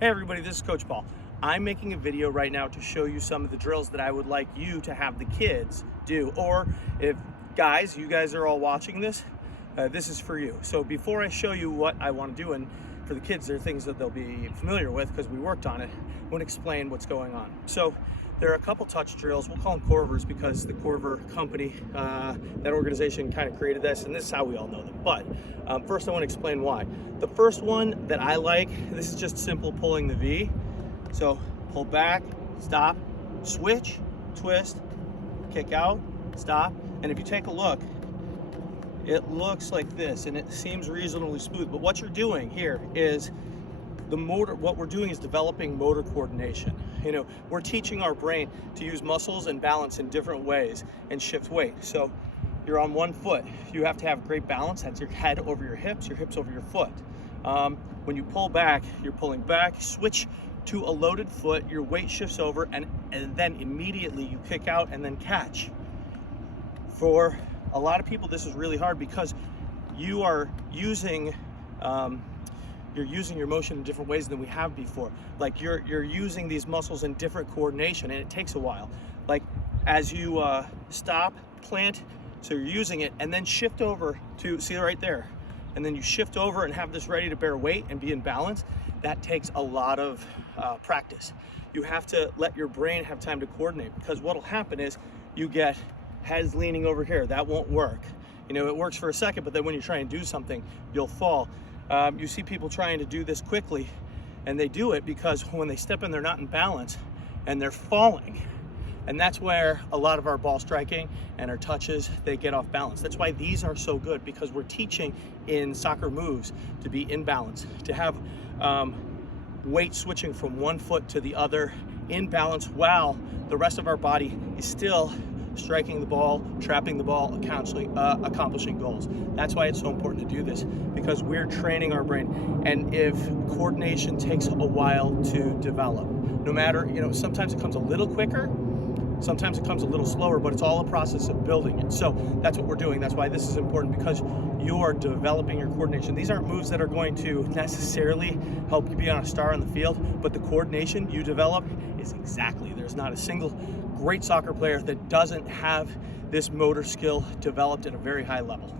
Hey everybody, this is Coach Paul. I'm making a video right now to show you some of the drills that I would like you to have the kids do. Or if you guys are all watching this, this is for you. So before I show you what I want to do, and for the kids, there are things that they'll be familiar with because we worked on it, I want to explain what's going on. So there are a couple touch drills. We'll call them Corvers because the Corver company, that organization kind of created this, and this is how we all know them. But first I want to explain why. The first one that I like, this is just simple pulling the V. So pull back, stop, switch, twist, kick out, stop. And if you take a look, it looks like this and it seems reasonably smooth. But what you're doing here is what we're doing is developing motor coordination. You know, we're teaching our brain to use muscles and balance in different ways and shift weight. So you're on one foot. You have to have great balance. That's your head over your hips over your foot. When you pull back, you're pulling back, switch to a loaded foot, your weight shifts over, and then immediately you kick out and then catch. For a lot of people, this is really hard because you are using you're using your motion in different ways than we have before. Like you're using these muscles in different coordination, and it takes a while. Like as you stop, plant, so you're using it, and then shift over to, see right there, and then you shift over and have this ready to bear weight and be in balance. That takes a lot of practice. You have to let your brain have time to coordinate, because what'll happen is you get heads leaning over here. That won't work. You know, it works for a second, but then when you try and do something, you'll fall. You see people trying to do this quickly, and they do it because when they step in, they're not in balance and they're falling. And that's where a lot of our ball striking and our touches, they get off balance. That's why these are so good, because we're teaching in soccer moves to be in balance, to have weight switching from one foot to the other in balance while the rest of our body is still striking the ball, trapping the ball, accomplishing goals. That's why it's so important to do this, because we're training our brain. And if coordination takes a while to develop, no matter, you know, sometimes it comes a little quicker, sometimes it comes a little slower, but it's all a process of building it. So that's what we're doing. That's why this is important, because you are developing your coordination. These aren't moves that are going to necessarily help you be on a star on the field, but the coordination you develop is exactly. There's not a single great soccer player that doesn't have this motor skill developed at a very high level.